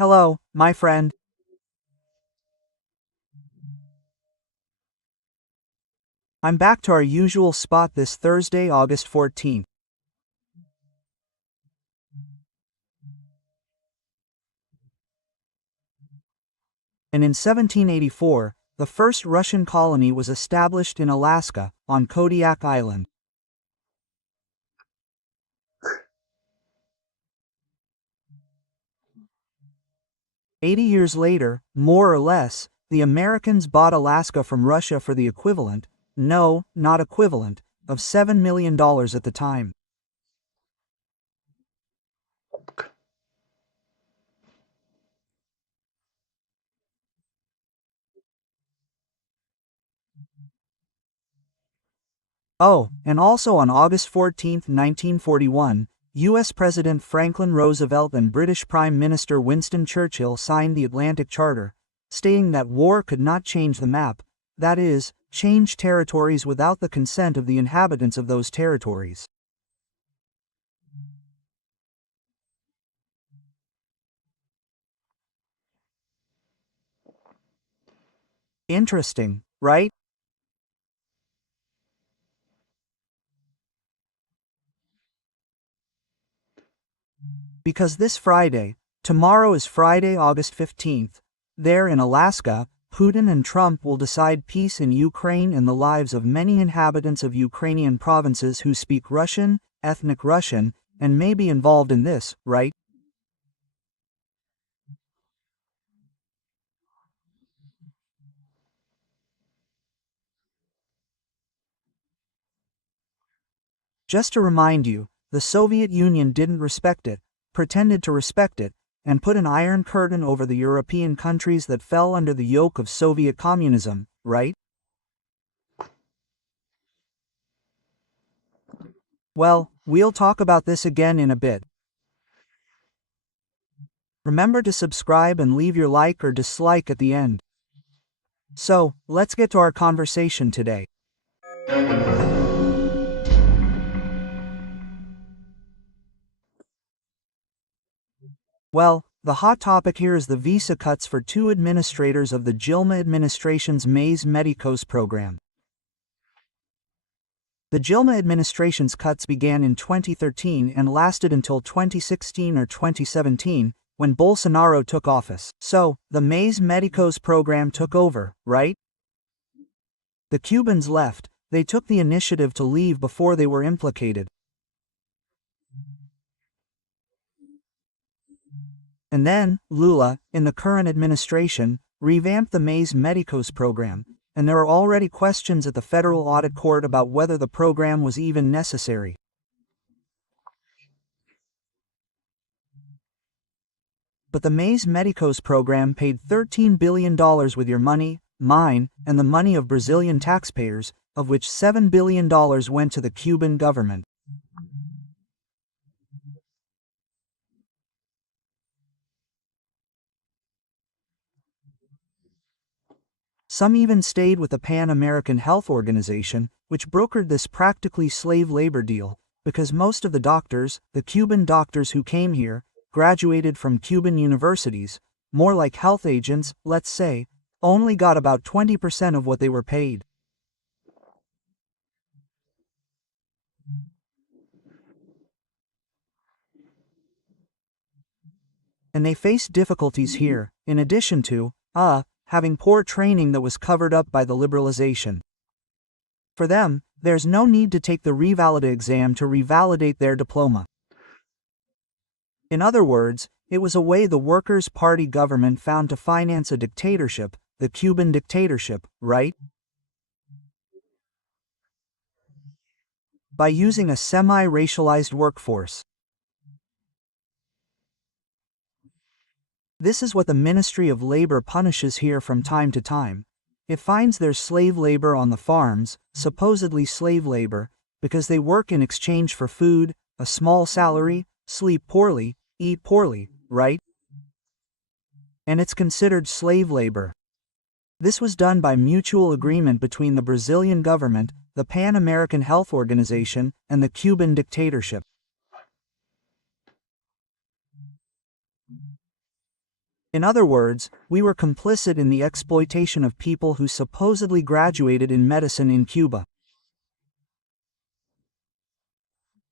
Hello, my friend. I'm back to our usual spot this Thursday, August 14th. And in 1784, the first Russian colony was established in Alaska, on Kodiak Island. "80 years later, more or less, the Americans bought Alaska from Russia for the equivalent, no, not equivalent, of $7 million at the time. Oh, and also on August 14, 1941, U.S. President Franklin Roosevelt and British Prime Minister Winston Churchill signed the Atlantic Charter, stating that war could not change the map, that is, change territories without the consent of the inhabitants of those territories. Interesting, right? Because this Friday, tomorrow is Friday, August 15th, there in Alaska, Putin and Trump will decide peace in Ukraine and the lives of many inhabitants of Ukrainian provinces who speak Russian, ethnic Russian, and may be involved in this, right? Just to remind you, the Soviet Union didn't respect it, pretended to respect it, and put an iron curtain over the European countries that fell under the yoke of Soviet communism, right? Well, we'll talk about this again in a bit. Remember to subscribe and leave your like or dislike at the end. So, let's get to our conversation today. Well, the hot topic here is the visa cuts for two administrators of the Gilma administration's Mais Medicos program. The Gilma administration's cuts began in 2013 and lasted until 2016 or 2017, when Bolsonaro took office. So, the Mais Medicos program took over, right? The Cubans left, they took the initiative to leave before they were implicated. And then, Lula, in the current administration, revamped the Mais Medicos program, and there are already questions at the Federal Audit Court about whether the program was even necessary. But the Mais Medicos program paid $13 billion with your money, mine, and the money of Brazilian taxpayers, of which $7 billion went to the Cuban government. Some even stayed with the Pan-American Health Organization, which brokered this practically slave labor deal, because most of the doctors, the Cuban doctors who came here, graduated from Cuban universities, more like health agents, let's say, only got about 20% of what they were paid. And they faced difficulties here, in addition to, having poor training that was covered up by the liberalization. For them, there's no need to take the revalida exam to revalidate their diploma. In other words, it was a way the Workers' Party government found to finance a dictatorship, the Cuban dictatorship, right? By using a semi-racialized workforce. This is what the Ministry of Labor punishes here from time to time. It finds there's slave labor on the farms, supposedly slave labor, because they work in exchange for food, a small salary, sleep poorly, eat poorly, right? And it's considered slave labor. This was done by mutual agreement between the Brazilian government, the Pan-American Health Organization, and the Cuban dictatorship. In other words, we were complicit in the exploitation of people who supposedly graduated in medicine in Cuba.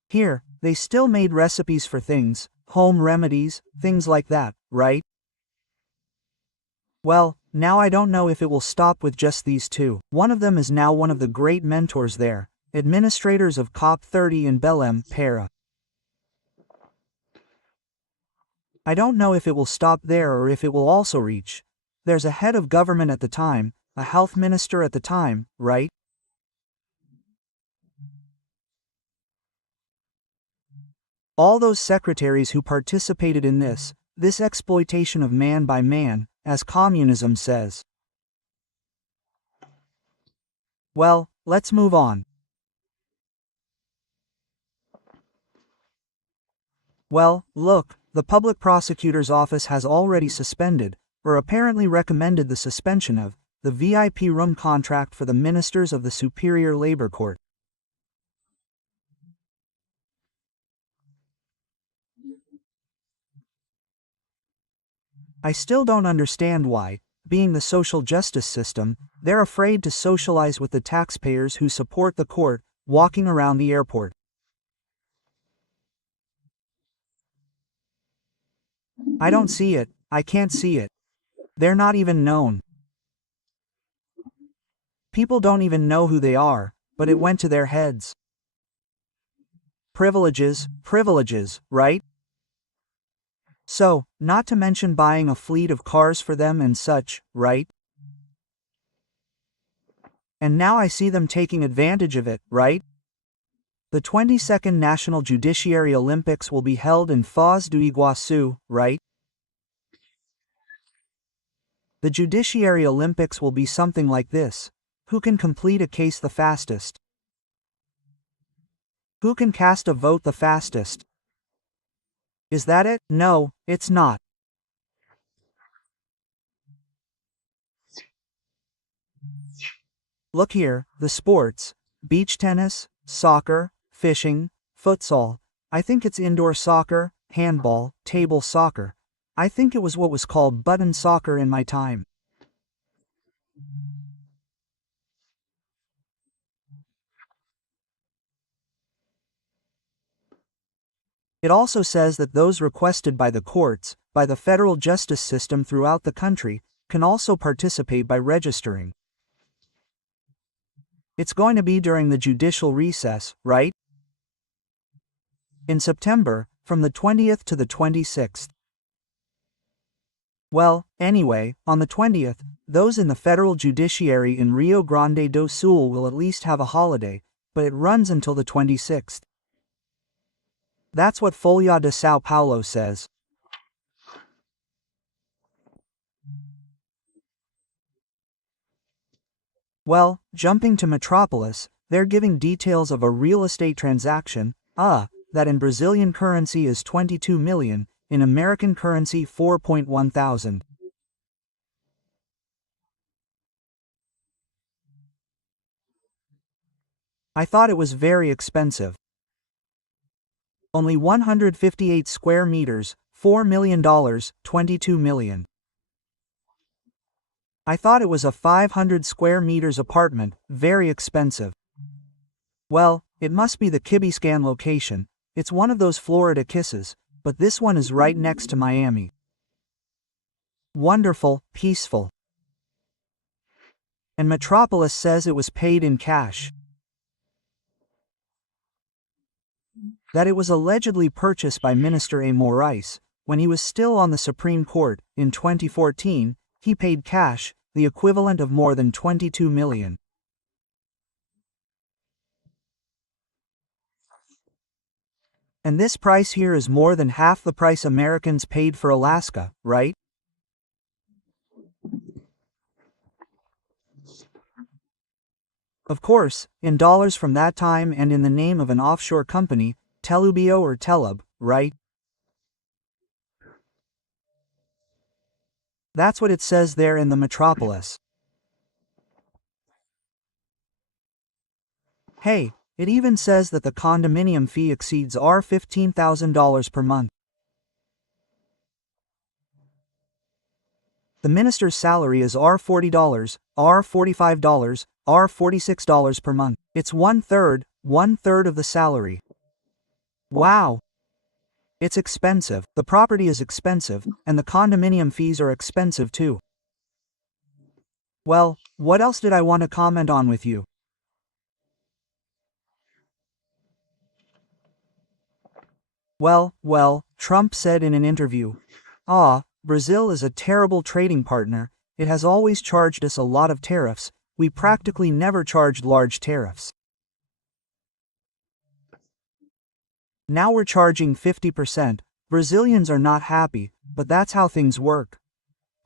Here, they still made recipes for things, home remedies, things like that, right? Well, now I don't know if it will stop with just these two. One of them is now one of the great mentors there, administrators of COP30 in Belém, Para. I don't know if it will stop there or if it will also reach. There's a head of government at the time, a health minister at the time, right? All those secretaries who participated in this exploitation of man by man, as communism says. Well, let's move on. Well, look, the public prosecutor's office has already suspended, or apparently recommended the suspension of, the VIP room contract for the ministers of the Superior Labor Court. I still don't understand why, being the social justice system, they're afraid to socialize with the taxpayers who support the court, walking around the airport. I don't see it, I can't see it. They're not even known. People don't even know who they are, but it went to their heads. Privileges, privileges, right? So, not to mention buying a fleet of cars for them and such, right? And now I see them taking advantage of it, right? The 22nd National Judiciary Olympics will be held in Foz do Iguaçu, right? The Judiciary Olympics will be something like this. Who can complete a case the fastest? Who can cast a vote the fastest? Is that it? No, it's not. Look here, the sports, beach tennis, soccer, fishing, futsal. I think it's indoor soccer, handball, table soccer. I think it was what was called button soccer in my time. It also says that those requested by the courts, by the federal justice system throughout the country, can also participate by registering. It's going to be during the judicial recess, right? In September, from the 20th to the 26th. Well, anyway, on the 20th, those in the federal judiciary in Rio Grande do Sul will at least have a holiday, but it runs until the 26th. That's what Folha de São Paulo says. Well, jumping to Metropolis, they're giving details of a real estate transaction, that in Brazilian currency is 22 million, in American currency 4.1 thousand. I thought it was very expensive. Only 158 square meters, $4 million, 22 million. I thought it was a 500 square meters apartment, very expensive. Well, it must be the Kibiscan location. It's one of those Florida kisses, but this one is right next to Miami. Wonderful, peaceful. And Metropolis says it was paid in cash. That it was allegedly purchased by Minister Moraes, when he was still on the Supreme Court, in 2014, he paid cash, the equivalent of more than 22 million. And this price here is more than half the price Americans paid for Alaska, right? Of course, in dollars from that time and in the name of an offshore company, Telubio or Telub, right? That's what it says there in the Metropolis. Hey, it even says that the condominium fee exceeds $15,000 per month. The minister's salary is $40, $45, $46 per month. It's one-third of the salary. Wow! It's expensive, the property is expensive, and the condominium fees are expensive too. Well, what else did I want to comment on with you? Well, Trump said in an interview, Brazil is a terrible trading partner, it has always charged us a lot of tariffs, we practically never charged large tariffs. Now we're charging 50%, Brazilians are not happy, but that's how things work.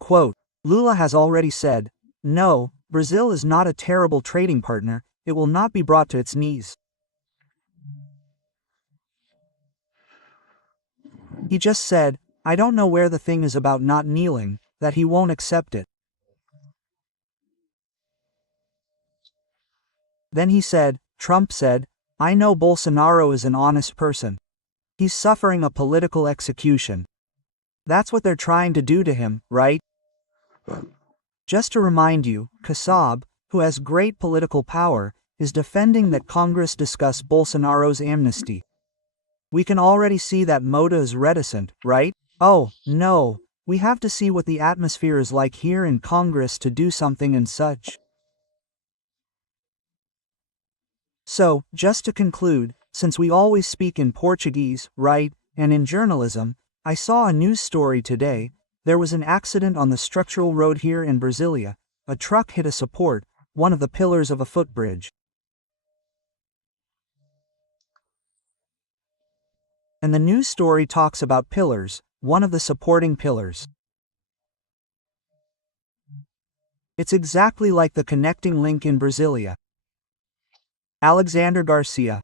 Quote, Lula has already said, no, Brazil is not a terrible trading partner, it will not be brought to its knees. He just said, I don't know where the thing is about not kneeling, that he won't accept it. Then Trump said, I know Bolsonaro is an honest person. He's suffering a political execution. That's what they're trying to do to him, right? Just to remind you, Kassab, who has great political power, is defending that Congress discuss Bolsonaro's amnesty. We can already see that Mota is reticent, right? Oh, no, we have to see what the atmosphere is like here in Congress to do something and such. So, just to conclude, since we always speak in Portuguese, right, and in journalism, I saw a news story today. There was an accident on the structural road here in Brasilia. A truck hit a support, one of the pillars of a footbridge. And the news story talks about pillars, one of the supporting pillars. It's exactly like the connecting link in Brasilia. Alexandre Garcia.